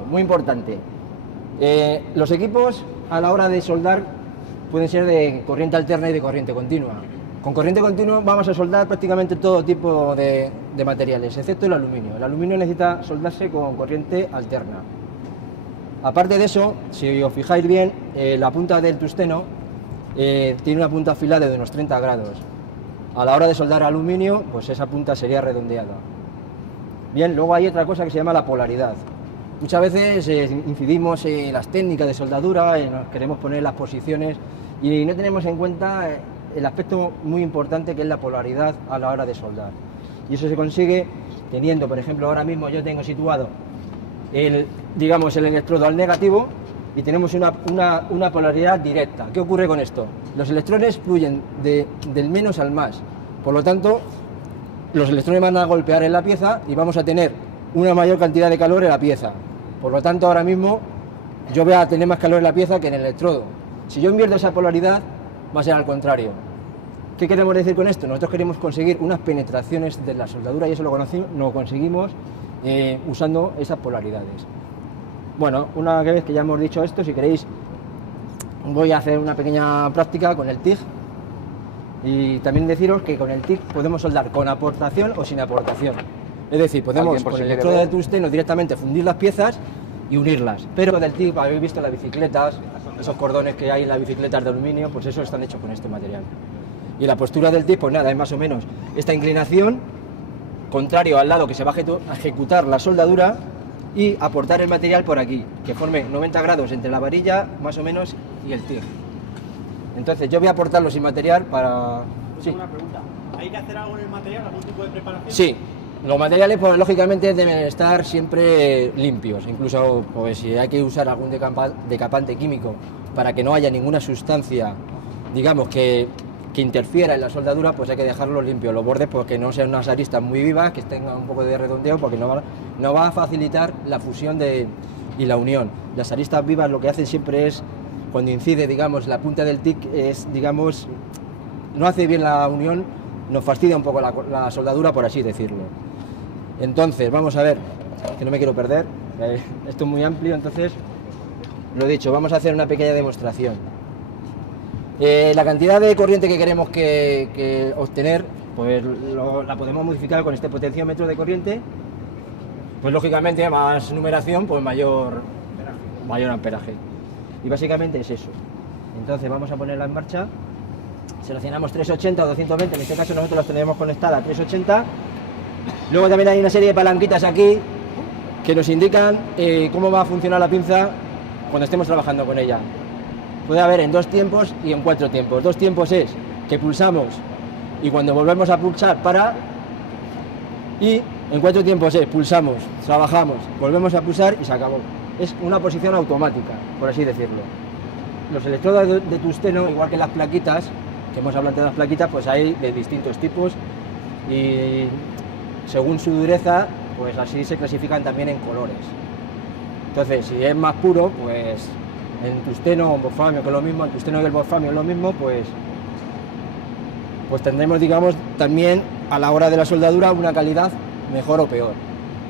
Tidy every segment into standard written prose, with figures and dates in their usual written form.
Muy importante. Los equipos a la hora de soldar pueden ser de corriente alterna y de corriente continua. Con corriente continua vamos a soldar prácticamente todo tipo de materiales, excepto el aluminio. El aluminio necesita soldarse con corriente alterna. Aparte de eso, si os fijáis bien, la punta del tungsteno tiene una punta afilada de unos 30 grados. A la hora de soldar aluminio, pues esa punta sería redondeada. Bien, luego hay otra cosa que se llama la polaridad. Muchas veces incidimos en las técnicas de soldadura, nos queremos poner las posiciones y no tenemos en cuenta el aspecto muy importante que es la polaridad a la hora de soldar. Y eso se consigue teniendo, por ejemplo, ahora mismo yo tengo situado el electrodo al negativo y tenemos una polaridad directa. ¿Qué ocurre con esto? Los electrones fluyen del menos al más, por lo tanto los electrones van a golpear en la pieza y vamos a tener una mayor cantidad de calor en la pieza. Por lo tanto, ahora mismo yo voy a tener más calor en la pieza que en el electrodo. Si yo invierto esa polaridad, va a ser al contrario. ¿Qué queremos decir con esto? Nosotros queremos conseguir unas penetraciones de la soldadura y eso lo conseguimos usando esas polaridades. Bueno, una vez que ya hemos dicho esto, si queréis, voy a hacer una pequeña práctica con el TIG. Y también deciros que con el TIG podemos soldar con aportación o sin aportación. Es decir, podemos con el electrodo de tungsteno directamente fundir las piezas y unirlas. Pero del TIG, habéis visto las bicicletas, esos cordones que hay en las bicicletas de aluminio, pues esos están hechos con este material. Y la postura del TIG, pues nada, es más o menos esta inclinación, contrario al lado que se va a ejecutar la soldadura, y aportar el material por aquí, que forme 90 grados entre la varilla, más o menos, y el TIG. Entonces yo voy a aportarlo sin material para... Sí. Una pregunta, ¿hay que hacer algo en el material, algún tipo de preparación? Sí, los materiales pues lógicamente deben estar siempre limpios, incluso pues, si hay que usar algún decapante químico para que no haya ninguna sustancia, digamos, que interfiera en la soldadura, pues hay que dejarlos limpios, los bordes porque no sean unas aristas muy vivas, que tengan un poco de redondeo, porque no va a facilitar la fusión y la unión. Las aristas vivas lo que hacen siempre es, cuando incide, digamos, la punta del TIG, es, digamos, no hace bien la unión, nos fastidia un poco la soldadura, por así decirlo. Entonces, vamos a ver, que no me quiero perder, esto es muy amplio, entonces, lo dicho, vamos a hacer una pequeña demostración. La cantidad de corriente que queremos que obtener, pues la podemos modificar con este potenciómetro de corriente, pues lógicamente más numeración, pues mayor amperaje. Y básicamente es eso. Entonces vamos a ponerla en marcha, seleccionamos 380 o 220, en este caso nosotros los tenemos conectada a 380. Luego también hay una serie de palanquitas aquí que nos indican cómo va a funcionar la pinza cuando estemos trabajando con ella. Puede haber en 2 tiempos y en 4 tiempos. 2 tiempos es que pulsamos y cuando volvemos a pulsar para, y en 4 tiempos es pulsamos, trabajamos, volvemos a pulsar y se acabó. Es una posición automática, por así decirlo. Los electrodos de tungsteno, igual que las plaquitas, que hemos hablado de las plaquitas, pues hay de distintos tipos y según su dureza, pues así se clasifican también en colores. Entonces, si es más puro, pues en tungsteno o wolframio, que es lo mismo, en tungsteno y el wolframio es lo mismo, pues tendremos, digamos, también a la hora de la soldadura una calidad mejor o peor.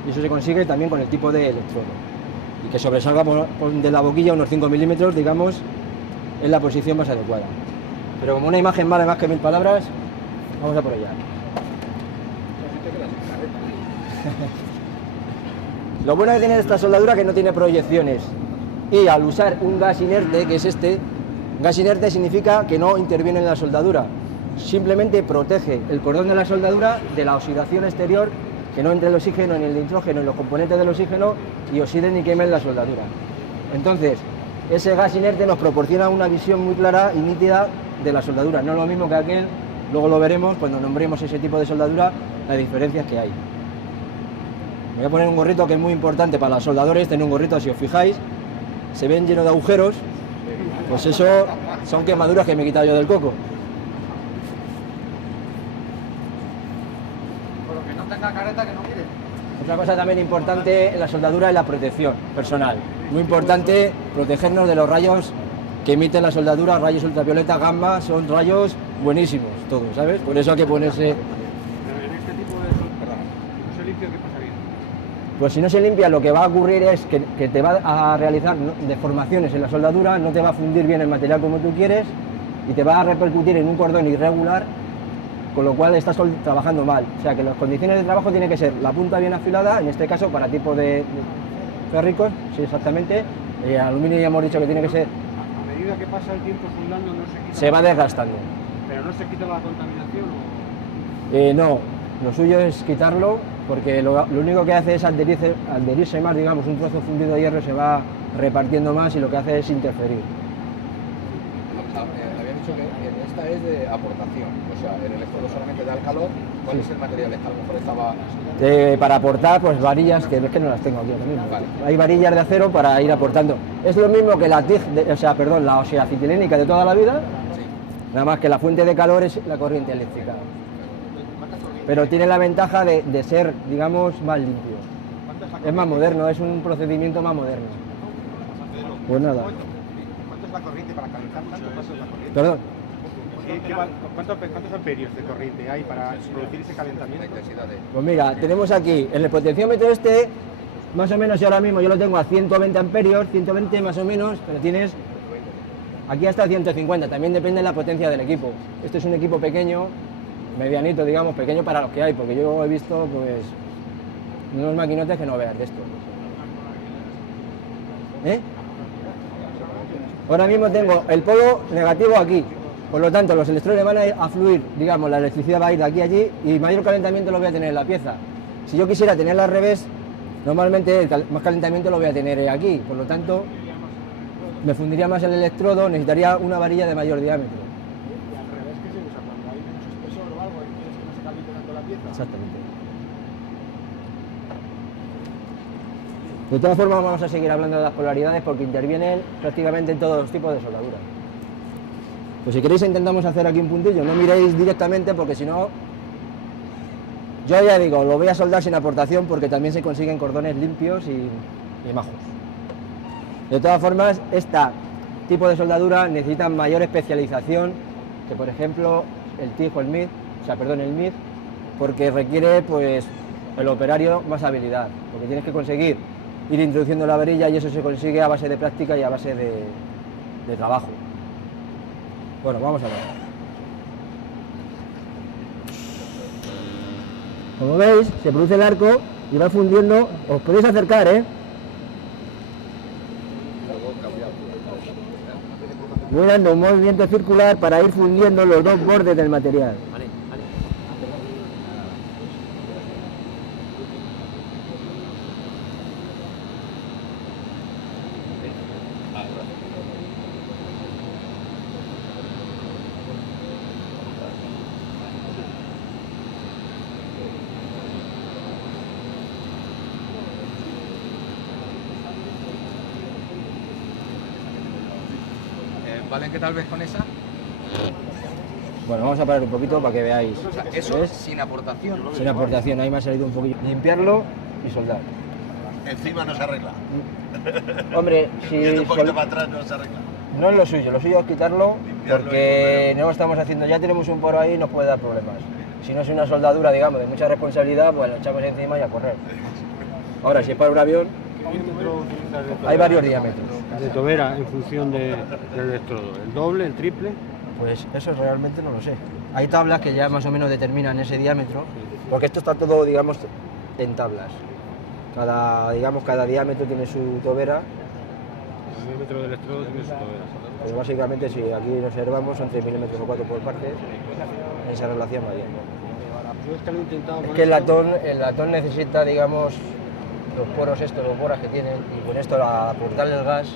Y eso se consigue también con el tipo de electrodo. Y que sobresalga de la boquilla unos 5 milímetros, digamos, es la posición más adecuada. Pero como una imagen vale más que 1000 palabras, vamos a por ella. Lo bueno que tiene esta soldadura es que no tiene proyecciones. Y al usar un gas inerte, que es este, gas inerte significa que no interviene en la soldadura, simplemente protege el cordón de la soldadura de la oxidación exterior, que no entre el oxígeno ni el nitrógeno en los componentes del oxígeno y oxiden y quemen la soldadura. Entonces, ese gas inerte nos proporciona una visión muy clara y nítida de la soldadura, no es lo mismo que aquel, luego lo veremos cuando nombremos ese tipo de soldadura, las diferencias que hay. Me voy a poner un gorrito que es muy importante para los soldadores, tener un gorrito, si os fijáis, se ven llenos de agujeros, pues eso son quemaduras que me he quitado yo del coco. Por lo que no tenga careta que no quiere. Otra cosa también importante en la soldadura es la protección personal. Muy importante protegernos de los rayos que emiten la soldadura, rayos ultravioleta, gamma, son rayos buenísimos todos, ¿sabes? Por eso hay que ponerse... Pero en este tipo de... Perdón, ¿no se limpia qué pasaría? Pues si no se limpia, lo que va a ocurrir es que te va a realizar deformaciones en la soldadura, no te va a fundir bien el material como tú quieres y te va a repercutir en un cordón irregular, con lo cual estás trabajando mal. O sea que las condiciones de trabajo tienen que ser la punta bien afilada, en este caso para tipo de férricos, sí, exactamente. El aluminio ya hemos dicho que tiene que ser... A medida que pasa el tiempo soldando no se quita... Se va desgastando. ¿Pero no se quita la contaminación o...? No, lo suyo es quitarlo, porque lo único que hace es adherirse más, digamos, un trozo fundido de hierro se va repartiendo más y lo que hace es interferir. Habían dicho que esta es de aportación, o sea, el electrodo solamente da el calor. ¿Cuál es el material? A lo mejor estaba... Para aportar, pues varillas, que ves que no las tengo aquí ahora mismo. Vale. Hay varillas de acero para ir aportando. Es lo mismo que la TIG, la oxidacitilénica de toda la vida, Sí. nada más que la fuente de calor es la corriente eléctrica. Pero tiene la ventaja de ser, digamos, más limpio. Es más moderno, es un procedimiento más moderno. Pues nada. ¿Cuánto es la corriente para calentar tanto? ¿Cuánto es la corriente? Perdón. ¿Cuántos amperios de corriente hay para producir ese La calentamiento? intensidad de... Pues mira, tenemos aquí en el potenciómetro este, más o menos, y ahora mismo yo lo tengo a 120 amperios, 120 más o menos, pero tienes aquí hasta 150, también depende de la potencia del equipo. Este es un equipo pequeño, medianito, digamos, pequeño para los que hay, porque yo he visto, pues, unos maquinotes que no veas de esto. Ahora mismo tengo el polo negativo aquí, por lo tanto los electrones van a ir a fluir, digamos, la electricidad va a ir de aquí a allí y mayor calentamiento lo voy a tener en la pieza. Si yo quisiera tenerla al revés, normalmente más calentamiento lo voy a tener aquí, por lo tanto me fundiría más el electrodo, necesitaría una varilla de mayor diámetro. Y al revés, ¿qué se usa? Cuando hay menos espesor o algo y quieres que no se caliente tanto la pieza. Exactamente. De todas formas vamos a seguir hablando de las polaridades porque intervienen prácticamente en todos los tipos de soldadura. Pues si queréis intentamos hacer aquí un puntillo, no miréis directamente porque si no, yo ya digo, lo voy a soldar sin aportación porque también se consiguen cordones limpios y majos. De todas formas, este tipo de soldadura necesita mayor especialización que por ejemplo el TIG o el MIG, el MIG, porque requiere pues el operario más habilidad, porque tienes que conseguir ir introduciendo la varilla y eso se consigue a base de práctica y a base de trabajo. Bueno, vamos a ver. Como veis, se produce el arco y va fundiendo. Os podéis acercar, Voy dando un movimiento circular para ir fundiendo los dos bordes del material. ¿Valen qué tal vez con esa? Bueno, vamos a parar un poquito para que veáis. O sea, eso ¿Ves? sin aportación. Sin aportación, ahí me ha salido un poquillo. Limpiarlo y soldar. Encima no se arregla. Hombre, si Y un poquito para atrás no se arregla. no es lo suyo es quitarlo Limpiarlo porque no lo estamos haciendo, ya tenemos un poro ahí y nos puede dar problemas. Si no es una soldadura, digamos, de mucha responsabilidad, pues lo echamos encima y a correr. Ahora, si es para un avión, hay varios diámetros. De tobera en función del electrodo, el doble, el triple. Pues eso realmente no lo sé. Hay tablas que ya más o menos determinan ese diámetro, porque esto está todo, digamos, en tablas. Cada diámetro tiene su tobera. El diámetro del electrodo tiene su tobera. Pues básicamente, si aquí lo observamos, son 3 milímetros o 4 por parte, en esa relación varía. Yo es que lo he intentado Es con que el esto. latón necesita, digamos, los poros estos, los boras que tienen, y con esto, al aportarle el gas,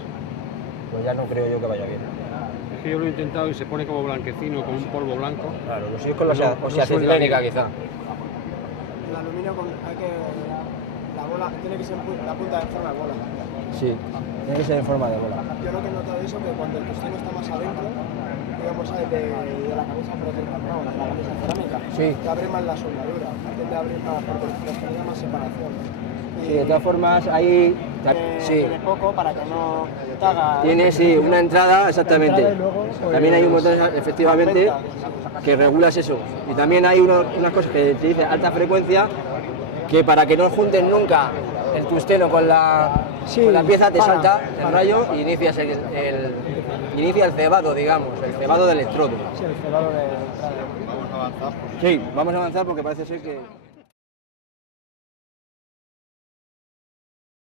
pues ya no creo yo que vaya bien. Es que yo lo he intentado y se pone como blanquecino, con un polvo blanco. Claro, lo suyo es con la No oxidacitilénica, quizá. El aluminio hay que la bola tiene que ser la punta en forma de bola. Sí, tiene que ser en forma de bola. Yo lo que he notado eso que cuando el tostino está más adentro, digamos de la camisa la camisa cerámica, Sí. te abre más la soldadura, tiende a abrir más porque genera más separación. Sí, de todas formas, ahí sí, Tiene poco para que no te haga. tiene sí, una entrada, exactamente. Entrada y luego, pues, También hay un botón, efectivamente, aumenta. que regulas eso. Y también hay unas cosas que te dice alta frecuencia, que para que no junten nunca el tungsteno con la pieza te salta el rayo y inicias inicia el cebado, digamos, el cebado del electrodo. Sí, el cebado de... Sí, vamos a avanzar porque parece ser que...